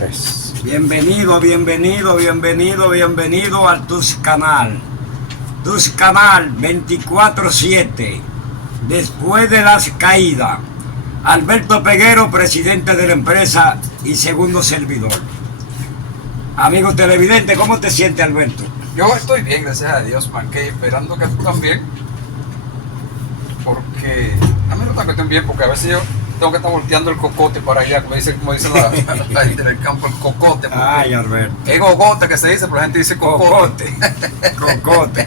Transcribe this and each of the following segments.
3. Bienvenido, bienvenido, bienvenido, bienvenido a Tus Canal. Tus Canal 24/7. Después de las caídas, Alberto Peguero, presidente de la empresa y segundo servidor. Amigo televidente, ¿cómo te sientes, Alberto? Yo estoy bien, gracias a Dios, Marqués, esperando que tú también. Porque a mí no está que estén bien, porque a veces yo tengo que estar volteando el cocote para allá, como dice la gente del campo, el cocote. Ay, Alberto. Es gogote que se dice, pero la gente dice cocote. Cocote.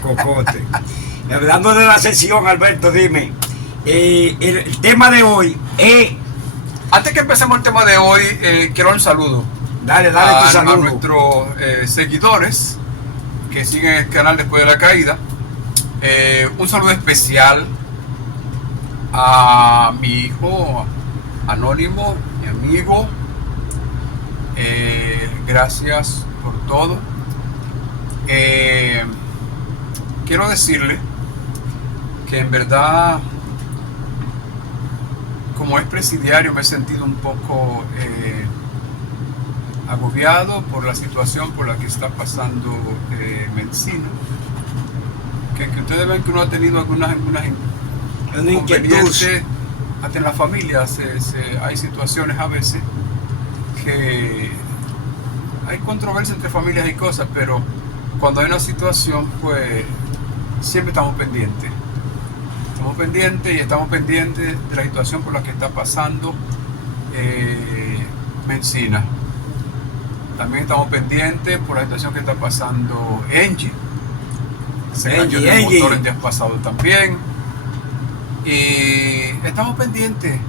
Hablando de la sesión, Alberto, dime, el tema de hoy es... Antes que empecemos el tema de hoy, quiero un saludo. Dale tu saludo. A nuestros seguidores que siguen el canal después de la caída. Un saludo especial a mi hijo anónimo, mi amigo. Gracias por todo. Quiero decirle que en verdad, como es presidiario, me he sentido un poco agobiado por la situación por la que está pasando Medicina. Que ustedes ven que uno ha tenido algunas inconvenientes, hasta en la familia hay situaciones a veces que hay controversia entre familias y cosas, pero cuando hay una situación, pues siempre estamos pendientes y estamos pendientes de la situación por la que está pasando Medicina. También estamos pendientes por la situación que está pasando Engie. Se cayó el motor el día pasado también. Y estamos pendientes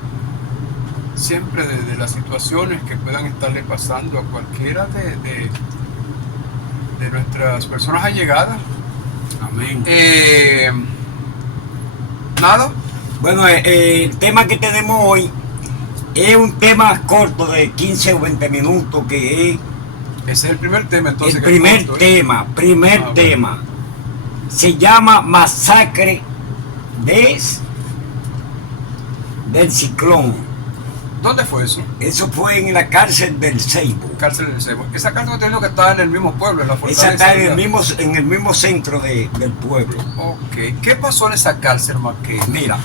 siempre de las situaciones que puedan estarle pasando a cualquiera de nuestras personas allegadas. Amén. Nada. Bueno, el tema que tenemos hoy es un tema corto de 15 o 20 minutos, que es... Ese es el primer tema, entonces. El primer tema. Se llama Masacre del Ciclón. ¿Dónde fue eso? Eso fue en la cárcel del Ceibo. Cárcel del Ceibo. Esa cárcel tengo que está en el mismo pueblo, en la fortaleza. Esa está en el mismo centro del pueblo. Ok. ¿Qué pasó en esa cárcel, Marqués? Mira.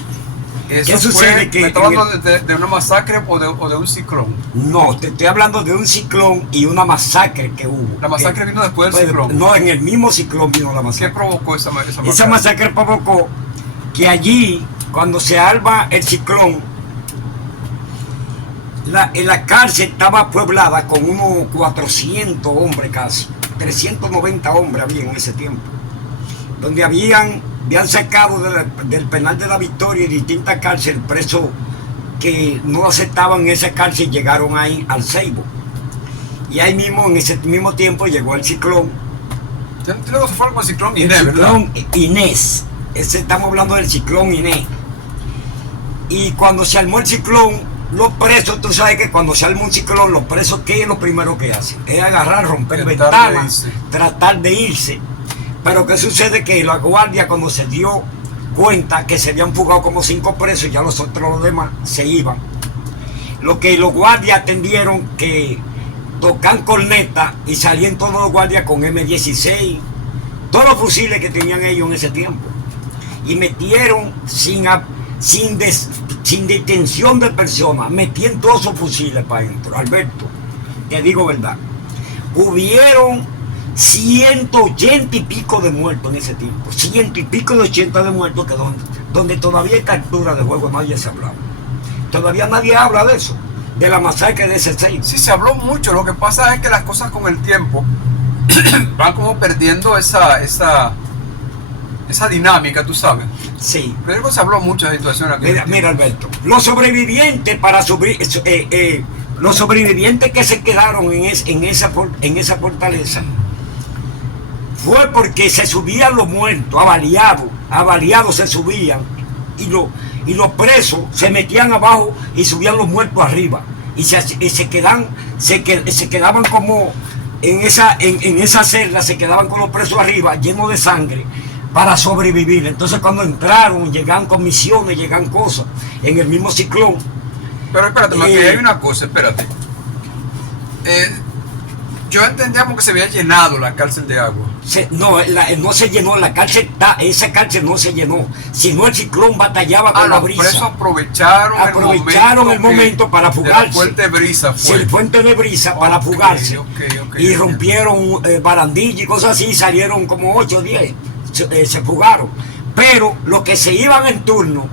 ¿Qué sucede? ¿Me estás hablando de una masacre o de un ciclón? No, te estoy hablando de un ciclón y una masacre que hubo. ¿La masacre vino después del ciclón? No, en el mismo ciclón vino la masacre. ¿Qué provocó esa masacre? Esa masacre provocó que allí, cuando se arma el ciclón, la cárcel estaba pueblada con unos 400 hombres casi. 390 hombres había en ese tiempo. Donde habían sacado del penal de la Victoria y distintas cárceles presos que no aceptaban esa cárcel, llegaron ahí al Ceibo. Y ahí mismo, en ese mismo tiempo, llegó el ciclón. Luego se fue con el ciclón Inés, el ciclón Inés. Estamos hablando del ciclón Inés. Y cuando se armó el ciclón, los presos, tú sabes que cuando se arma un ciclón, los presos, ¿qué es lo primero que hacen? Es agarrar, romper ventanas, tratar de irse. Pero ¿qué sucede? Que la guardia, cuando se dio cuenta que se habían fugado como 5 presos, ya los demás se iban. Lo que los guardias atendieron que tocan corneta y salían todos los guardias con M16, todos los fusiles que tenían ellos en ese tiempo. Y metieron sin detención de personas, metían todos esos fusiles para adentro. Alberto, te digo verdad, hubieron 180 y pico de muertos en ese tiempo, 100 y pico de 80 de muertos, que donde todavía hay captura de juego, nadie se ha hablado. Todavía nadie habla de eso, de la masacre de ese Ceibo. Sí, se habló mucho, lo que pasa es que las cosas con el tiempo van como perdiendo esa dinámica, tú sabes. Sí. Pero se habló mucho de situaciones aquí. Mira, Alberto, los sobrevivientes que se quedaron en esa fortaleza fue porque se subían los muertos, avaliados se subían, y los presos se metían abajo y subían los muertos arriba, y se quedaban como en esa celda, se quedaban con los presos arriba, llenos de sangre, para sobrevivir. Entonces cuando entraron, llegan comisiones, llegan cosas, en el mismo ciclón. Pero espérate, Marqués, hay una cosa, espérate. Yo entendíamos que se había llenado la cárcel de agua. No se llenó, esa cárcel no se llenó, sino el ciclón batallaba con la brisa. Por eso aprovecharon el momento para fugarse. La fuerte brisa fue. Sí, el fuente de brisa para fugarse. Y rompieron barandillas y cosas así, salieron como 8 o 10, se fugaron. Pero los que se iban en turno,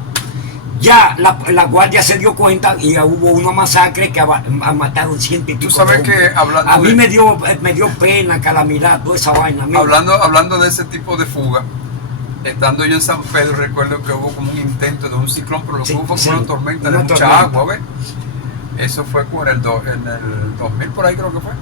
ya la guardia se dio cuenta y hubo una masacre que mataron 100 y pico. Tú sabes que a mí me dio pena, calamidad, toda esa vaina. Hablando de ese tipo de fuga, estando yo en San Pedro, recuerdo que hubo como un intento de un ciclón, pero lo que hubo fue una tormenta de mucha agua, ¿ves? Eso fue como en el 2000, por ahí creo que fue.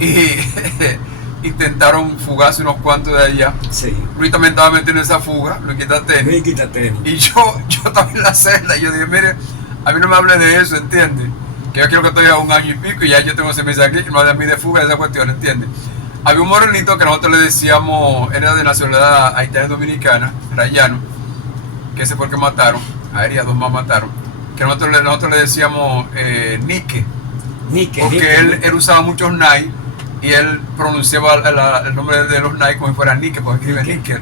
Y intentaron fugarse unos cuantos de allá. Sí. Luis también estaba metido en esa fuga, Luis Quitateni. Y yo estaba en la celda y yo dije, mire, a mí no me hable de eso, ¿entiendes? Que yo quiero que estoy a 1 año y pico y ya yo tengo 6 meses aquí, no de mí de fuga, de esa cuestión, ¿entiendes? Había un morenito que nosotros le decíamos, era de nacionalidad haitiana dominicana, Rayano, que ese fue el que mataron, a él y a 2 más mataron, que nosotros le decíamos Nike, porque él usaba muchos Nike y él pronunciaba el nombre de los Nike como si fuera Níquel, porque escribe Níquel.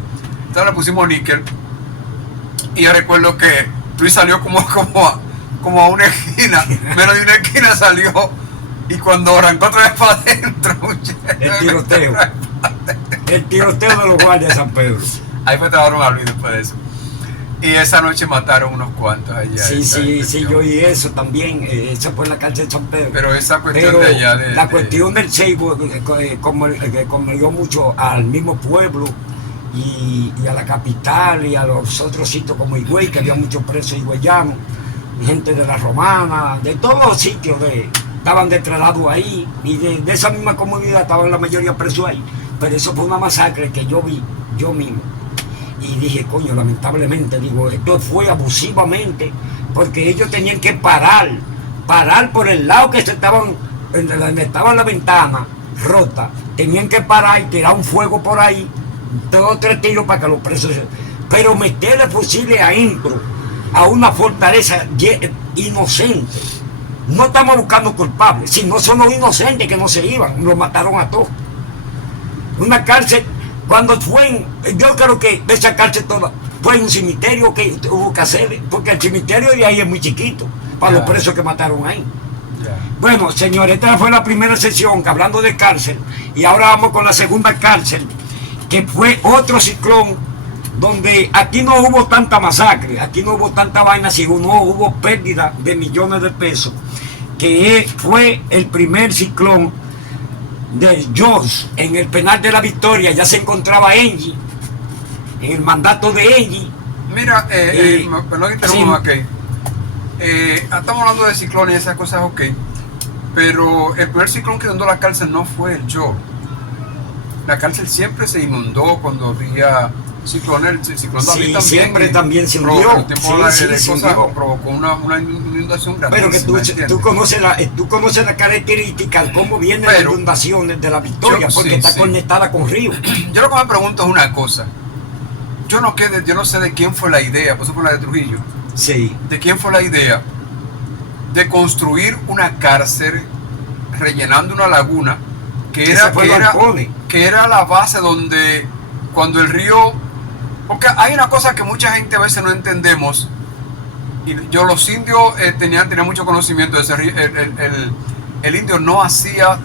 Entonces le pusimos Níquel. Y yo recuerdo que Luis salió como a una esquina, menos de una esquina salió. Y cuando arrancó otra vez para adentro, el tiroteo de los guardias de San Pedro. Ahí fue trabajaron a Luis después de eso. Y esa noche mataron unos cuantos allá. Sí, yo oí eso también. Eso fue en la cárcel de San Pedro. Pero esa cuestión de allá. La cuestión del Seibo conmovió mucho al mismo pueblo y a la capital y a los otros sitios como Higüey, que había muchos presos higüeyanos, gente de la Romana, de todos los sitios estaban de traslado ahí. Y de esa misma comunidad estaban la mayoría presos ahí. Pero eso fue una masacre que yo vi, yo mismo. Y dije, coño, lamentablemente, esto fue abusivamente, porque ellos tenían que parar por el lado que donde estaba la ventana rota, tenían que parar y tirar un fuego por ahí, 2 o 3 tiros para que los presos, pero meterle fusiles adentro a una fortaleza inocente. No estamos buscando culpables, sino son los inocentes que no se iban, los mataron a todos. Una cárcel. Cuando yo creo que de esa cárcel toda fue un cementerio que hubo que hacer, porque el cementerio de ahí es muy chiquito para los presos que mataron ahí. Bueno, señores, esta fue la primera sesión que hablando de cárcel, y ahora vamos con la segunda cárcel, que fue otro ciclón, donde aquí no hubo tanta masacre, aquí no hubo tanta vaina, sino no hubo pérdida de millones de pesos, que fue el primer ciclón de George. En el penal de la Victoria ya se encontraba Engie, en el mandato de Engie. Mira, perdón que interrumpa, sí. Estamos hablando de ciclones y esas cosas, ok, pero el primer ciclón que inundó la cárcel no fue el George. La cárcel siempre se inundó cuando había ciclones. El ciclón también siempre se hundió. Provocó una inundación grande. Pero que tú conoces la característica, cómo vienen las inundaciones de la Victoria, porque está conectada con río. Yo lo que me pregunto es una cosa. Yo no sé de quién fue la idea, por eso fue la de Trujillo. Sí. ¿De quién fue la idea de construir una cárcel rellenando una laguna que era la base donde cuando el río... Porque hay una cosa que mucha gente a veces no entendemos, y los indios tenían mucho conocimiento de ese río. El indio no hacía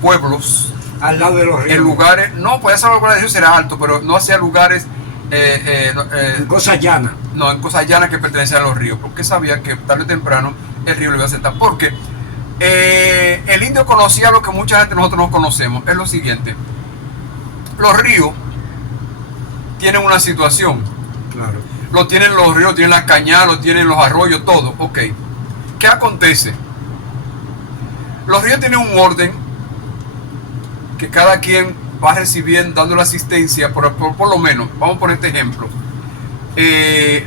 pueblos al lado de los ríos. En lugares, no, podía ser lugares de ríos, era alto, pero no hacía lugares en cosas llanas. No, en cosas llanas que pertenecían a los ríos, porque sabía que tarde o temprano el río lo iba a aceptar. Porque el indio conocía lo que mucha gente nosotros no conocemos. Es lo siguiente: los ríos tienen una situación. Claro. Lo tienen los ríos, tienen las cañadas, lo tienen los arroyos, todo. Ok. ¿Qué acontece? Los ríos tienen un orden que cada quien va recibiendo, dando la asistencia, por lo menos. Vamos a poner este ejemplo.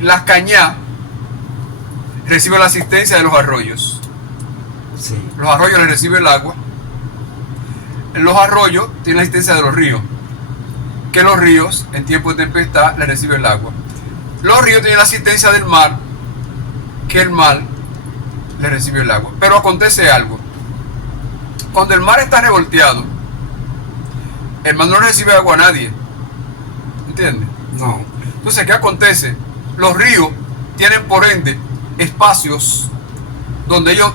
Las cañadas reciben la asistencia de los arroyos. Sí. Los arroyos les reciben el agua. Los arroyos tienen la asistencia de los ríos. Que los ríos, en tiempo de tempestad, les reciben el agua. Los ríos tienen la asistencia del mar, que el mar les recibe el agua. Pero acontece algo. cuando el mar está revolteado, el mar no recibe agua a nadie. ¿Entiendes? No. Entonces, ¿qué acontece? Los ríos tienen por ende espacios donde ellos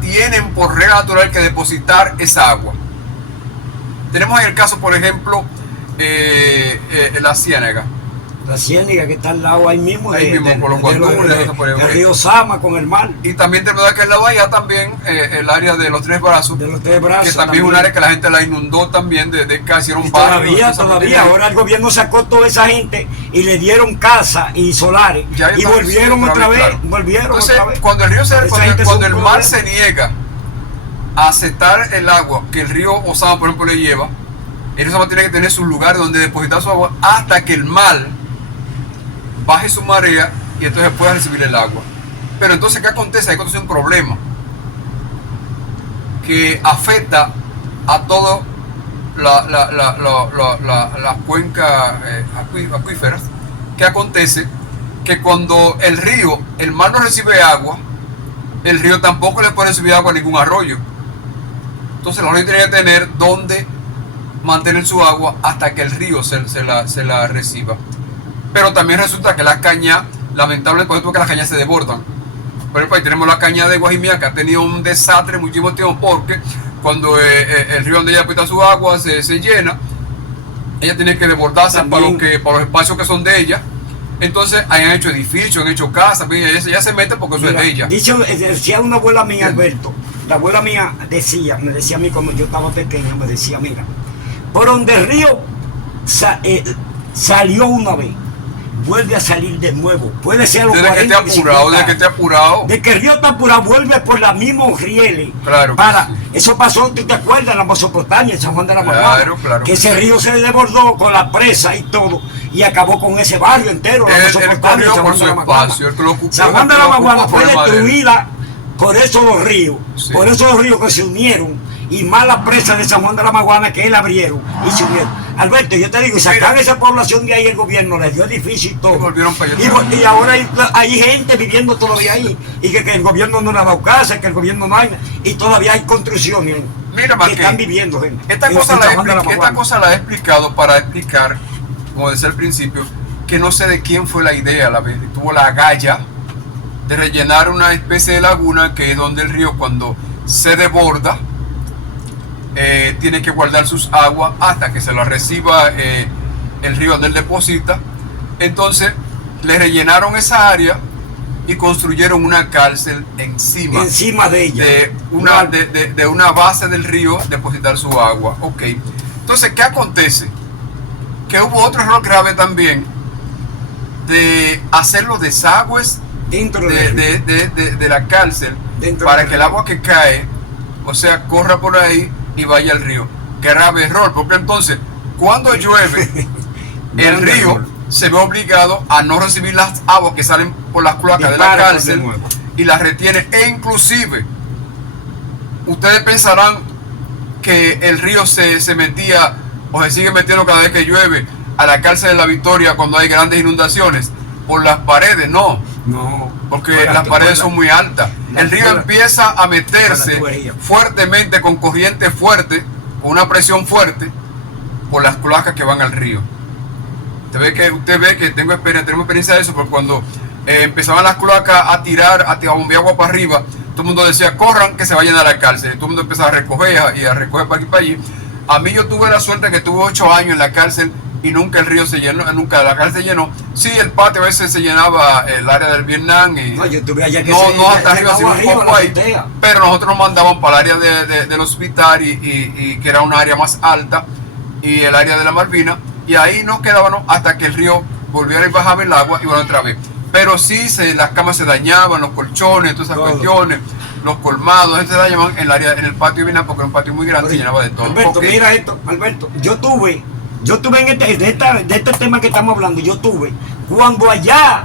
tienen por regla natural que depositar esa agua. Tenemos en el caso, por ejemplo, la Ciénaga. La Ciénaga que está al lado ahí mismo, Por los Guandules, el río Sama con el mar. Y también tenemos que en la bahía también el área de los Tres Brazos. De los Tres Brazos. Que también es un área que la gente la inundó también, de casi era un barrio. Todavía, ahora el gobierno sacó toda esa gente y le dieron casa y solares. Y volvieron otra vez. Claro. Entonces, cuando el río cuando el mar se niega a aceptar el agua que el río Osama, por ejemplo, le lleva, el río Osama tiene que tener su lugar donde depositar su agua hasta que el mar baje su marea y entonces pueda recibir el agua. Pero entonces, ¿qué acontece? Hay que un problema que afecta a todo la cuenca acuíferas. ¿Qué acontece? Que cuando el mar no recibe agua, el río tampoco le puede recibir agua a ningún arroyo. Entonces el arroyo tiene que tener donde mantener su agua hasta que el río se la reciba. Pero también resulta que las cañas, lamentablemente, porque las cañas se desbordan. Por ejemplo, ahí tenemos la caña de Guajimía, que ha tenido un desastre muchísimo tiempo, porque cuando el río donde ella aprieta su agua se llena, ella tiene que desbordarse para los espacios que son de ella. Entonces, ahí han hecho edificios, han hecho casas, ella se mete porque eso es de ella. Decía una abuela mía, Alberto, la abuela mía me decía a mí cuando yo estaba pequeño, me decía, mira, por donde el río salió una vez, vuelve a salir de nuevo. Puede ser a los 40, desde que esté apurado. De que el río está apurado, vuelve por la misma rieles. Claro. Eso pasó, ¿tú te acuerdas? En la Mesopotamia, en San Juan de la Maguana. Claro. Que ese río se desbordó con la presa y todo, y acabó con ese barrio entero. La Mesopotamia, San Juan de la Maguana. San Juan de la Maguana fue destruida por esos dos ríos. Sí. Por esos dos ríos que se unieron. Y más la presa de San Juan de la Maguana que él abrieron y se unieron. Alberto, yo te digo, y sacar esa población de ahí, el gobierno les dio edificio y todo. Y ahora hay gente viviendo todavía ahí. Y que el gobierno no le ha dado casa, que el gobierno no hay. Y todavía hay construcciones. Mira, que están viviendo gente. Esta cosa la he explicado para explicar, como decía al principio, que no sé de quién fue la idea. Tuvo la galla de rellenar una especie de laguna que es donde el río, cuando se desborda, tiene que guardar sus aguas hasta que se las reciba el río donde él deposita. Entonces le rellenaron esa área y construyeron una cárcel encima de ella, de una base del río, depositar su agua. Ok, entonces, ¿qué acontece? Que hubo otro error grave también de hacer los desagües dentro de la cárcel para que el agua que cae, o sea, corra por ahí y vaya al río. Grave error, porque entonces cuando llueve el río se ve obligado a no recibir las aguas que salen por las cloacas de la cárcel y las retiene. E inclusive ustedes pensarán que el río se metía o se sigue metiendo cada vez que llueve a la cárcel de La Victoria cuando hay grandes inundaciones por las paredes. No, porque las paredes son muy altas. El río empieza a meterse fuertemente, con corriente fuerte, con una presión fuerte, por las cloacas que van al río. Usted ve que tenemos experiencia de eso, porque cuando empezaban las cloacas a bombear agua para arriba, todo el mundo decía, corran que se vayan a la cárcel. Todo el mundo empezaba a recoger para aquí para allí. A mí yo tuve la suerte que tuve 8 años en la cárcel y nunca el río se llenó, nunca la cárcel se llenó. Sí, el patio a veces se llenaba, el área del Vietnam, y yo estuve allá que no hasta arriba, sino un poco ahí, pero nosotros nos mandaban para el área del hospital y que era un área más alta, y el área de la Malvina, y ahí nos quedábamos hasta que el río volviera y bajaba el agua y bueno, otra vez. Pero sí, las camas se dañaban, los colchones, todas esas cuestiones, los colmados, se dañaban en el patio de Vietnam, porque era un patio muy grande, se llenaba de todo. Alberto, mira esto, Alberto, yo tuve de este tema que estamos hablando, cuando allá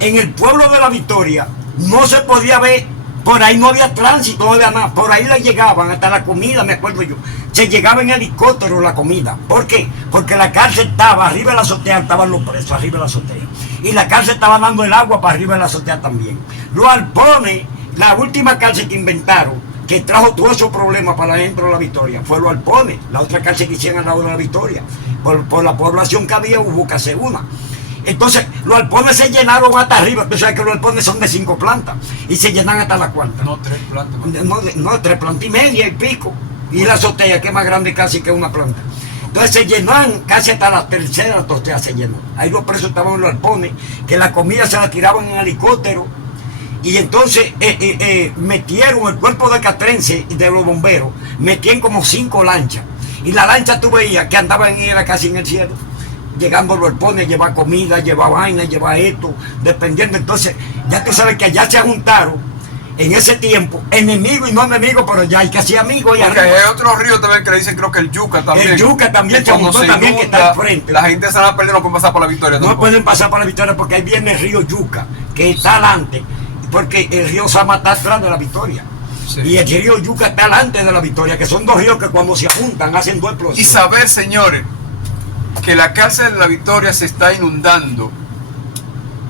en el pueblo de La Victoria no se podía ver, por ahí no había tránsito, no había nada, por ahí le llegaban hasta la comida, me acuerdo yo, se llegaba en helicóptero la comida. ¿Por qué? Porque la cárcel estaba arriba de la azotea, estaban los presos arriba de la azotea, y la cárcel estaba dando el agua para arriba de la azotea también. Los arpones, la última cárcel que inventaron, que trajo todos esos problemas para adentro de La Victoria fue los Alpones, la otra cárcel que hicieron al lado de La Victoria. Por la población que había hubo que hacer una. Entonces, los Alpones se llenaron hasta arriba. Tú sabes que los Alpones son de 5 plantas y se llenan hasta la cuarta. No, 3 plantas. No, 3 plantas y media y pico. Y la azotea, que es más grande casi que una planta. Entonces se llenan casi hasta la tercera azotea se llenó. Ahí los presos estaban en los Alpones, que la comida se la tiraban en helicóptero. Y entonces metieron el cuerpo de Castrense y de los bomberos, metían como 5 lanchas. Y la lancha tú veías que andaban era casi en el cielo. Llegando los Alpones, llevar comida, llevar vaina, llevar esto, dependiendo. Entonces, ya tú sabes que allá se juntaron en ese tiempo, enemigos y no enemigos, pero ya hay que ser amigos. Porque hay otro río también que le dicen, creo que el Yuca también. El Yuca también se juntó también, que está al frente. La gente se va a perder, no pueden pasar por La Victoria. No pueden pasar por La Victoria porque ahí viene el río Yuca, que está adelante, porque el río Sama está atrás de La Victoria. Sí. Y el río Yuca está delante de La Victoria, que son 2 ríos que cuando se juntan hacen 2 explosiones. Y saber, señores, que la cárcel de La Victoria se está inundando.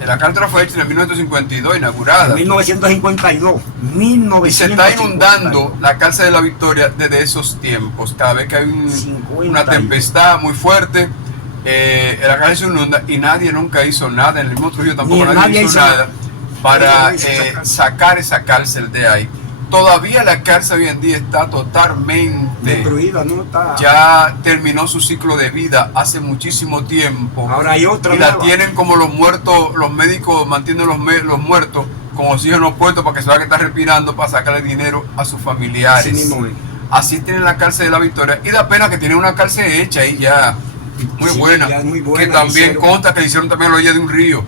La cárcel fue hecha en 1952, inaugurada. 1952. Y se está inundando la cárcel de La Victoria desde esos tiempos. Cada vez que hay una tempestad muy fuerte, la cárcel se inunda y nadie nunca hizo nada. En el mismo Trujillo tampoco nadie hizo nada para sacar esa cárcel de ahí. Todavía la cárcel hoy en día está totalmente destruida, ¿no? Ya terminó su ciclo de vida hace muchísimo tiempo. Ahora hay otra. Y la tienen como los muertos, los médicos mantienen los muertos con oxígeno puesto para que se vea que está respirando para sacarle dinero a sus familiares. Así tienen la cárcel de La Victoria. Y da pena que tienen una cárcel hecha ahí ya muy buena. Que también consta que hicieron también la orilla de un río.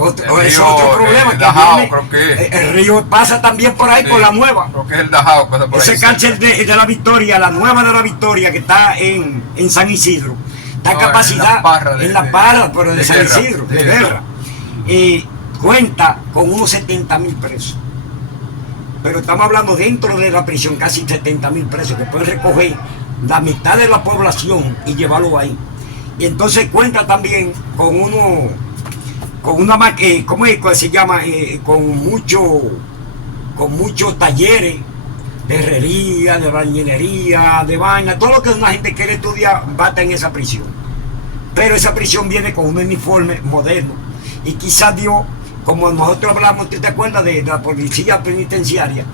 Ese es otro problema. Dajao, creo que el río pasa también por ahí, por la nueva. Creo que es el Dajao, pasa por ahí. Ese cárcel de La Victoria, la nueva de La Victoria, que está en San Isidro, está en capacidad en la parra, pero de San Isidro, de guerra. Cuenta con unos 70.000 presos. Pero estamos hablando dentro de la prisión, casi 70.000 presos, que pueden recoger la mitad de la población y llevarlo ahí. Y entonces cuenta también con ¿cómo se llama? Con muchos talleres de herrería, de bañilería, de vaina, todo lo que una gente quiere estudiar va a estar en esa prisión. Pero esa prisión viene con un uniforme moderno. Y quizás Dios, como nosotros hablamos, ¿tú te acuerdas de la policía penitenciaria?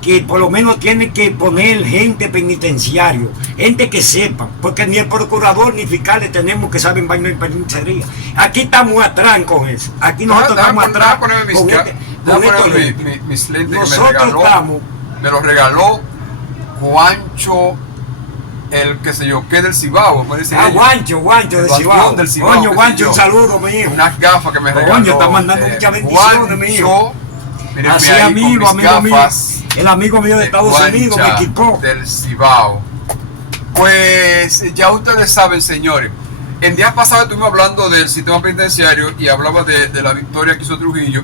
Que por lo menos tiene que poner gente penitenciario, gente que sepa, porque ni el procurador ni fiscales tenemos que saben vaina de penitenciaría. Aquí estamos atrás con eso. Aquí nosotros estamos atrás con mis lentes nosotros estamos. Me lo regaló Juancho, el que se yo que del Cibao. Juancho del Cibao. Coño, Juancho, un saludo, mi hijo. Unas gafas que me regaló. Coño, está mandando muchas bendiciones, mi hijo. Así amigo mío. El amigo mío de Estados Unidos me equipó. Del Cibao. Pues ya ustedes saben, señores. El día pasado estuvimos hablando del sistema penitenciario y hablaba de la victoria que hizo Trujillo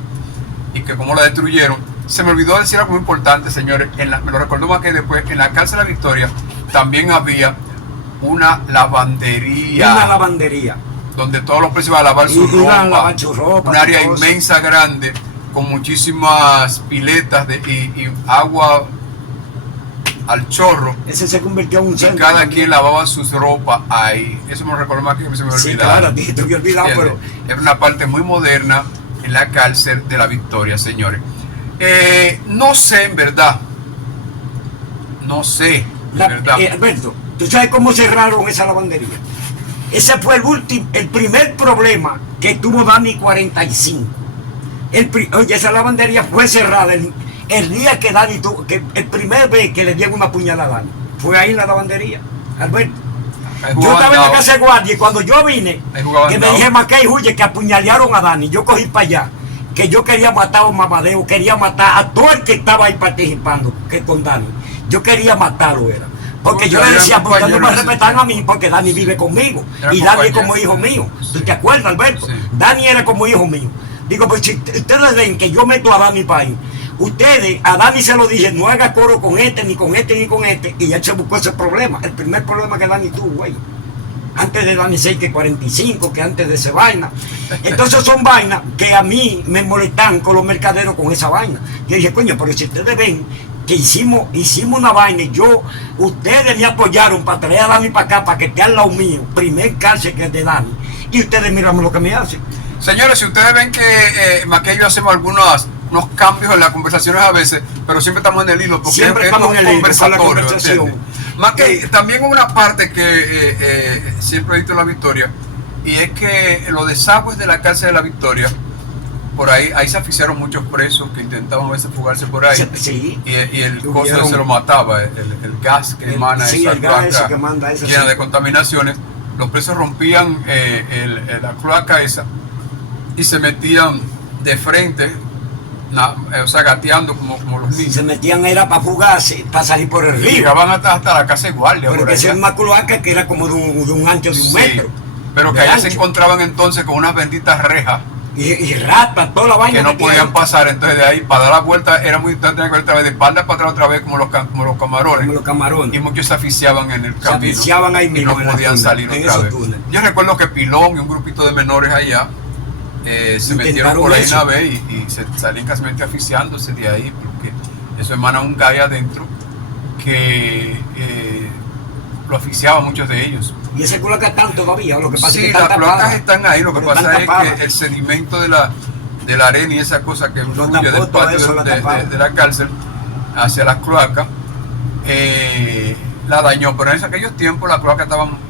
y que cómo la destruyeron. Se me olvidó decir algo muy importante, señores. Me lo recordó más que después, en la cárcel de La Victoria también había una lavandería. Una lavandería. Donde todos los presos iban a lavar su ropa. Un área inmensa, grande, con muchísimas piletas y agua al chorro. Ese se convirtió en un centro. Y cada quien lavaba sus ropas ahí. Eso me recuerdo más que se me olvidaba. Sí, claro, te había olvidado, pero era una parte muy moderna en la cárcel de La Victoria, señores. No sé, en verdad. No sé, en verdad. Alberto, ¿tú sabes cómo cerraron esa lavandería? Ese fue el primer problema que tuvo Dani 45. Oye, esa lavandería fue cerrada el día que Dani tuvo, que el primer vez que le dieron una puñalada a Dani, fue ahí en la lavandería, Alberto. Yo estaba en la casa de guardia y cuando yo vine, que me dije, Mackay, huye, que apuñalearon a Dani, yo cogí para allá, que yo quería matar a un mamadeo, quería matar a todo el que estaba ahí participando, que con Dani. Yo quería matarlo, era. Porque yo le decía, porque no me respetan a mí, porque Dani vive conmigo. Y Dani es como hijo mío. ¿Tú te acuerdas, Alberto? Sí. Dani era como hijo mío. Digo, pues si ustedes ven que yo meto a Dani para ahí, ustedes, a Dani se lo dije, no haga coro con este, ni con este, ni con este, y ya se buscó ese problema. El primer problema que Dani tuvo, güey. Antes de Dani 6 que 45, que antes de esa vaina. Entonces son vainas que a mí me molestan con los mercaderos con esa vaina. Yo dije, coño, pero si ustedes ven que hicimos una vaina y ustedes me apoyaron para traer a Dani para acá, para que esté al lado mío, primer cárcel que es de Dani, y ustedes miran lo que me hacen. Señores, si ustedes ven que Mackey y yo hacemos unos cambios en las conversaciones a veces, pero siempre estamos en el hilo, porque siempre estamos en el hilo, con la conversación. Mackey, también hubo una parte que siempre he visto en La Victoria, y es que los desagües de la cárcel de La Victoria, por ahí se asfixiaron muchos presos que intentaban a veces fugarse por ahí. Sí, y el coso se lo mataba, el gas que emana esa cloaca llena de contaminaciones. Los presos rompían la cloaca esa y se metían de frente, o sea, gateando como los niños. Se metían era para fugarse, para salir por el río. Llegaban hasta la casa de guardia. Porque esa es una cloaca que era como de un ancho de un metro. Pero que allá se encontraban entonces con unas benditas rejas. Y ratas, toda la vaina. Que no podían pasar, entonces de ahí para dar la vuelta era muy difícil, tener que otra vez de espalda para atrás otra vez como los camarones. Como los camarones. Y muchos se asfixiaban en el camino. Se asfixiaban ahí mismo. Y no podían salir otra vez. Yo recuerdo que Pilón y un grupito de menores allá se metieron por ahí una vez y se salían casi asfixiándose de ahí, porque eso emana un gas adentro que lo asfixiaba a muchos de ellos. ¿Y ese cloaca están todavía? Lo que pasa sí, es que las cloacas están ahí, lo que pasa es que el sedimento de la arena y esa cosa que fluye del patio de la cárcel hacia las cloacas la dañó, pero en aquellos tiempos las cloacas estaban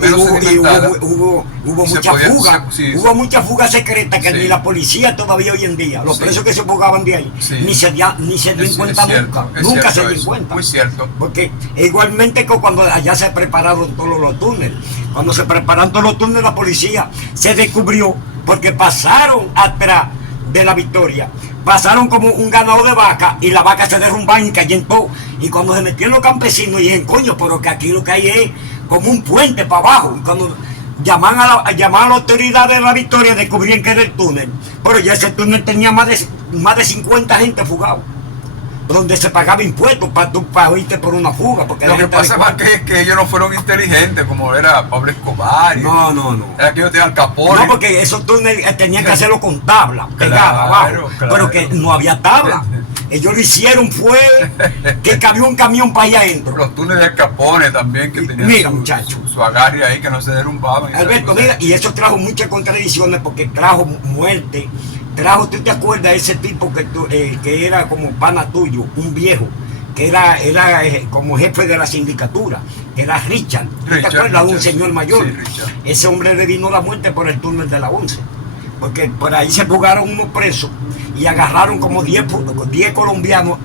menos sedimentadas. Hubo mucha fuga secreta que ni la policía todavía hoy en día, los presos que se fugaban de ahí, ni se dio cuenta nunca se dio cuenta. Muy cierto. Porque igualmente que cuando allá se prepararon todos los túneles, cuando se prepararon todos los túneles, la policía se descubrió, porque pasaron atrás de La Victoria, pasaron como un ganado de vaca y la vaca se derrumbaban y caían todo. Y cuando se metieron los campesinos y dijeron, coño, pero que aquí lo que hay es como un puente para abajo. Y cuando llamaban a la autoridad de La Victoria, descubrían que era el túnel, pero ya ese túnel tenía más de 50 gente fugado, donde se pagaba impuestos para irte por una fuga. Porque lo que pasa es que ellos no fueron inteligentes como era Pablo Escobar. No. Era que ellos tenían Capone. No, porque esos túneles tenían que hacerlo con tabla pegada abajo, pero que no había tabla. Ellos lo hicieron fue que cabía un camión para allá adentro. Los túneles de Capone también, que tenían su agarre ahí, que no se derrumbaban. Alberto, mira, y eso trajo muchas contradicciones, porque trajo muerte. ¿Tú te acuerdas de ese tipo que era como pana tuyo, un viejo, que era como jefe de la sindicatura, que era Richard? ¿Te acuerdas de un señor mayor? Sí, ese hombre le vino la muerte por el túnel de la 11, porque por ahí se fugaron unos presos y agarraron como 10 colombianos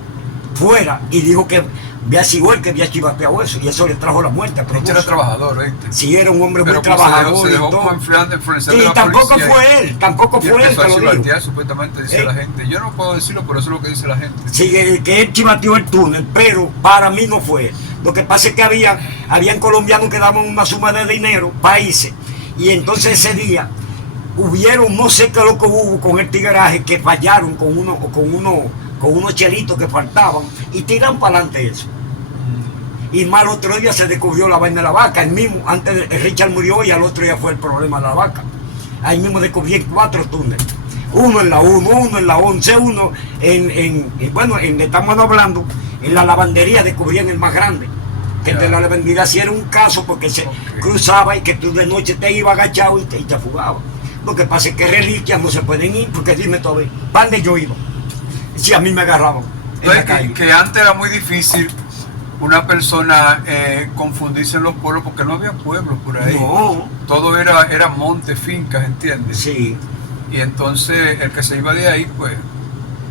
fuera, y dijo que había sido él que había chivateado eso, y eso le trajo la muerte. Richard era trabajador, ¿viste? Sí, era un hombre muy trabajador. Se dejó como influenciar de la tampoco policía, fue él, que lo dijo. Supuestamente dice la gente. Yo no puedo decirlo, pero eso es lo que dice la gente. Sí, que él chivateó el túnel, pero para mí no fue él. Lo que pasa es que habían colombianos que daban una suma de dinero, países, y entonces ese día hubieron, no sé qué es lo que hubo con el tigueraje, que fallaron con unos chelitos que faltaban y tiraron para adelante eso. Y más al otro día se descubrió la vaina de la vaca. El mismo, antes Richard murió y al otro día fue el problema de la vaca. Ahí mismo descubrieron 4 túneles. Uno en la 1, uno en la 11, uno estamos hablando, en la lavandería descubrían el más grande. Que de la lavandería sí era un caso, porque se cruzaba y que tú de noche te ibas agachado y te fugabas. Lo que pasa es que reliquias no se pueden ir, porque dime todavía, ¿para dónde yo iba? Si a mí me agarraban en la calle. Que antes era muy difícil una persona confundirse en los pueblos, porque no había pueblos por ahí. No. Todo era monte, fincas, ¿entiendes? Sí. Y entonces el que se iba de ahí, pues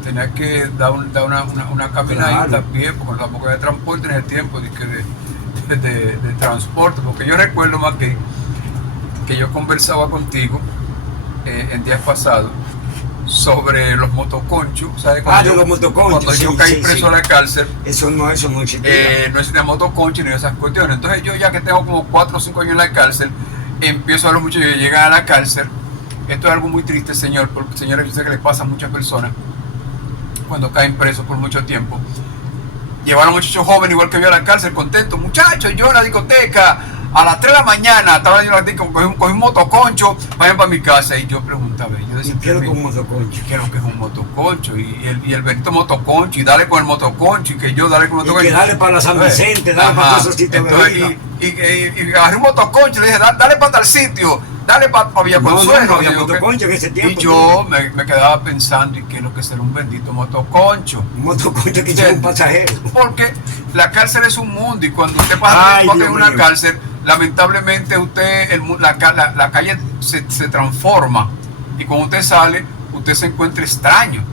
tenía que dar una caminadita a pie, porque tampoco había transporte en el tiempo de transporte. Porque yo recuerdo más que yo conversaba contigo en días pasados sobre los motoconchos, ¿sabes? De los motoconchos. Cuando yo caí preso a la cárcel, eso no existía. No existía motoconchos ni esas cuestiones. Entonces yo, ya que tengo como 4 o 5 años en la cárcel, empiezo a ver los muchachos que llegan a la cárcel. Esto es algo muy triste, señor, porque señores, yo sé que les pasa a muchas personas cuando caen presos por mucho tiempo. Llevaron muchachos jóvenes igual que yo a la cárcel, contentos, muchachos, yo a la discoteca, A las 3 de la mañana estaba yo aquí, cogí un motoconcho para ir para mi casa. Y yo preguntaba, yo decía, ¿qué es lo que es un motoconcho? ¿Qué es lo que es un motoconcho? Y el Benito motoconcho, y dale con el motoconcho, y que yo dale con el motoconcho. Y que dale para la San Vicente, dale para todos esos sitios de vida. Y agarré un motoconcho, le dije, dale para tal sitio, dale para Villa Consuelo. No había motoconcho en ese tiempo. Y yo me quedaba pensando, ¿y qué es lo que será un bendito motoconcho? Un motoconcho que lleva un pasajero. Porque la cárcel es un mundo, y cuando usted pasa tiempo en una cárcel, lamentablemente usted, la calle se transforma, y cuando usted sale, usted se encuentra extraño.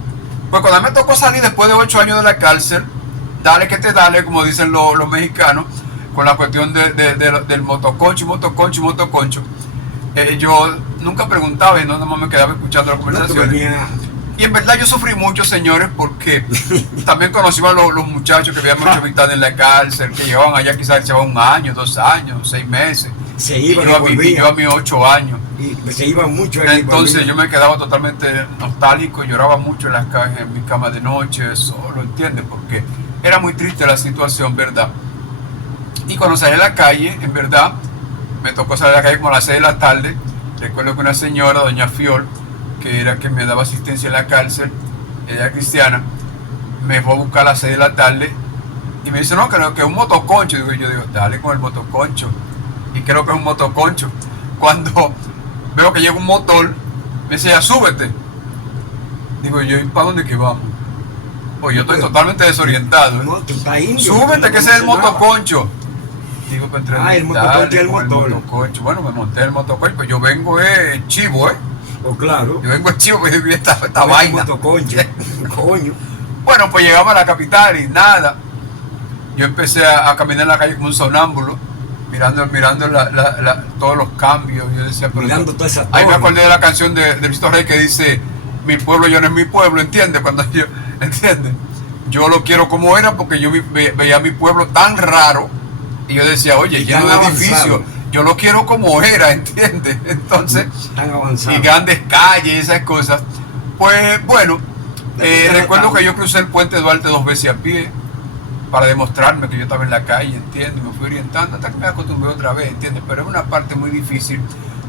Pues cuando me tocó salir después de 8 años de la cárcel, dale que te dale, como dicen los mexicanos, con la cuestión del motoconcho, yo nunca preguntaba y no nomás me quedaba escuchando las conversaciones. Y en verdad yo sufrí mucho, señores, porque también conocí a los muchachos que habían mucha amistad en la cárcel, que llegaban allá quizás llevaban 1 año, 2 años, 6 meses. Se iban y yo a mis 8 años. Y se iban mucho. Entonces yo me quedaba totalmente nostálgico, lloraba mucho en mi cama de noche, solo, ¿entiendes? Porque era muy triste la situación, ¿verdad? Y cuando salí a la calle, en verdad, me tocó salir a la calle como a las 6 de la tarde. Recuerdo que una señora, doña Fiol, que era que me daba asistencia en la cárcel, ella era cristiana, me fue a buscar a las 6 de la tarde y me dice, no, creo que es un motoconcho. Yo digo, dale con el motoconcho. Y creo que es un motoconcho. Cuando veo que llega un motor, me dice, ya súbete. Digo yo, ¿y para dónde que vamos? Pues yo estoy totalmente desorientado. No, tú estás indio. Súbete, que ese es el motoconcho. Digo, pues entre el motoconcho es el motor. Bueno, me monté el motoconcho, pues yo vengo chivo, Oh, claro. Yo vengo chivo, pues esta vaina. Motoconcho. Coño. Bueno, pues llegamos a la capital y nada. Yo empecé a caminar en la calle como un sonámbulo, mirando todos los cambios. Yo decía, pero mirando toda esa ahí me acordé de la canción de Cristo Rey que dice, mi pueblo ya no es mi pueblo, ¿entiendes? ¿Entiendes? Yo lo quiero como era porque yo veía a mi pueblo tan raro y yo decía, oye, lleno de edificios, yo lo quiero como era, ¿entiendes? Entonces, y grandes calles y esas cosas. Pues bueno, recuerdo que yo crucé el puente Duarte 2 veces a pie para demostrarme que yo estaba en la calle, ¿entiendes? Me fui orientando hasta que me acostumbré otra vez, ¿entiendes? Pero es una parte muy difícil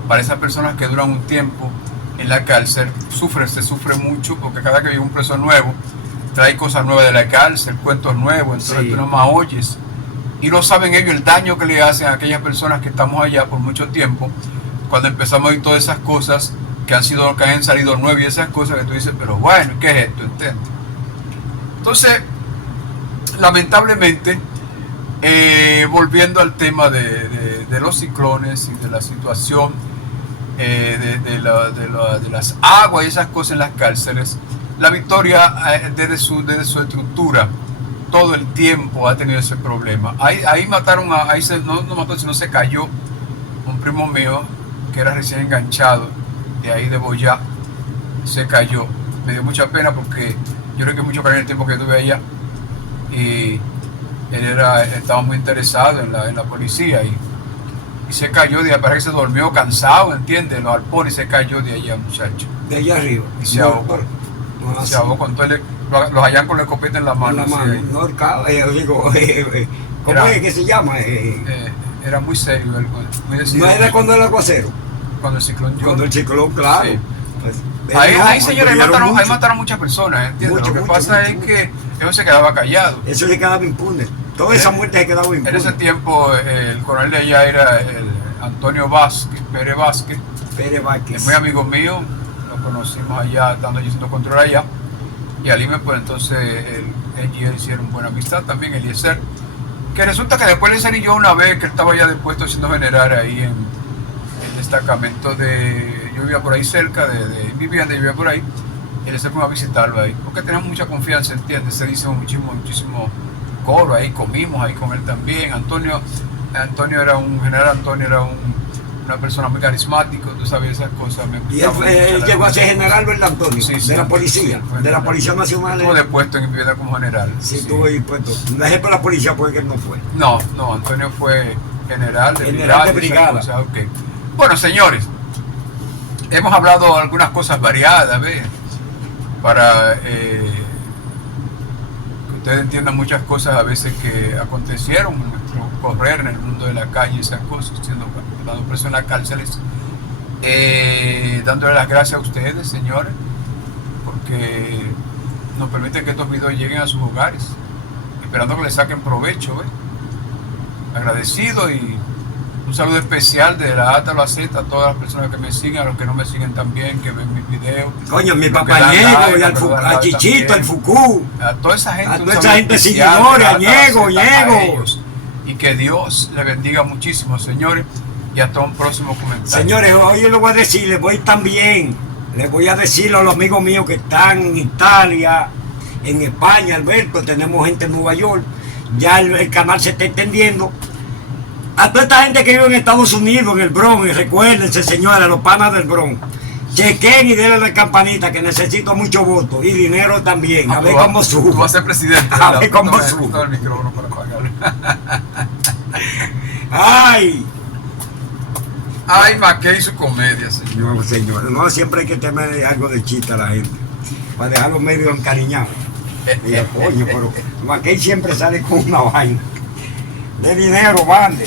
para esas personas que duran un tiempo en la cárcel. Se sufre mucho porque cada que viene un preso nuevo trae cosas nuevas de la cárcel, cuentos nuevos, entonces tú nomás oyes. Y no saben ellos el daño que le hacen a aquellas personas que estamos allá por mucho tiempo, cuando empezamos a oír todas esas cosas que han salido nuevas y esas cosas que tú dices, pero bueno, ¿qué es esto? ¿Entiendes? Entonces, lamentablemente, volviendo al tema de los ciclones y de la situación de las aguas y esas cosas en las cárceles, la Victoria desde su estructura todo el tiempo ha tenido ese problema. Ahí mataron no mató, sino se cayó un primo mío que era recién enganchado de ahí de Boyá, se cayó. Me dio mucha pena porque yo creo que mucho cariño el tiempo que estuve allá y él estaba muy interesado en la policía y se cayó de ahí, parece que se durmió cansado, ¿entiendes? Los alpores, se cayó de allá, muchacho. De allá arriba. Y se ahogó. Se ahogó con todo los hallan con la escopeta en la mano. No, ¿cómo es que se llama? Era muy serio. ¿No era cuando el aguacero? Cuando el ciclón. Cuando el ciclón, claro. Sí. Pues, ahí señores, ahí mataron muchas personas, ¿entiendes? Lo que pasa es que eso se quedaba callado. Eso se quedaba impune. Todas esas muertes se quedaban impunes. En ese tiempo, el coronel de allá era el Antonio Pérez Vázquez. Es muy amigo mío. Lo conocimos allá, estando yo haciendo control allá. Y Alime, pues entonces él y él hicieron buena amistad también, Eliezer. Que resulta que después Eliezer y yo, una vez que él estaba ya depuesto siendo general ahí en el destacamento yo vivía por ahí cerca de mi vivienda, yo vivía por ahí, Eliezer fue a visitarlo ahí, porque teníamos mucha confianza, ¿entiendes? Se dice muchísimo coro ahí, comimos ahí con él también. Antonio era una persona muy carismática, tú sabes esas cosas. Y él llegó a ser general, ¿verdad, Antonio? Sí, de la policía, sí, de la Policía Nacional. Estuvo depuesto en mi vida como general. Sí, estuvo ahí puesto. No es por la policía porque él no fue. No, Antonio fue general de brigada. Okay. Bueno, señores, hemos hablado algunas cosas variadas, ¿ves? Para ustedes entiendan muchas cosas a veces que acontecieron en nuestro correr en el mundo de la calle, esas cosas, siendo dado preso en las cárceles. Dándole las gracias a ustedes, señores, porque nos permiten que estos videos lleguen a sus hogares, esperando que les saquen provecho. Agradecido, y un saludo especial de la A hasta la Z a todas las personas que me siguen, a los que no me siguen también, que ven mis videos. Coño, mi papañego, y a Chichito, al Fucú, a toda esa gente, a toda esa gente seguidores, a Ñego. Y que Dios les bendiga muchísimo, señores, y hasta un próximo comentario. Señores, hoy les voy a decir, les voy a decir a los amigos míos que están en Italia, en España, Alberto, tenemos gente en Nueva York, ya el canal se está extendiendo. A toda esta gente que vive en Estados Unidos, en el Bronx, y recuérdense, señores, los panas del Bronx, chequen y denle la campanita, que necesito mucho voto y dinero también. A ver cómo sube. Tú vas a ser presidente. A ver cómo sube. El micrófono para pagarle. Ay. Ay, Mackey y su comedia, señor. No, señor, no, siempre hay que tener algo de chiste a la gente, para dejarlo medio encariñado. Mira, coño, pero Mackey siempre sale con una vaina de dinero, bande.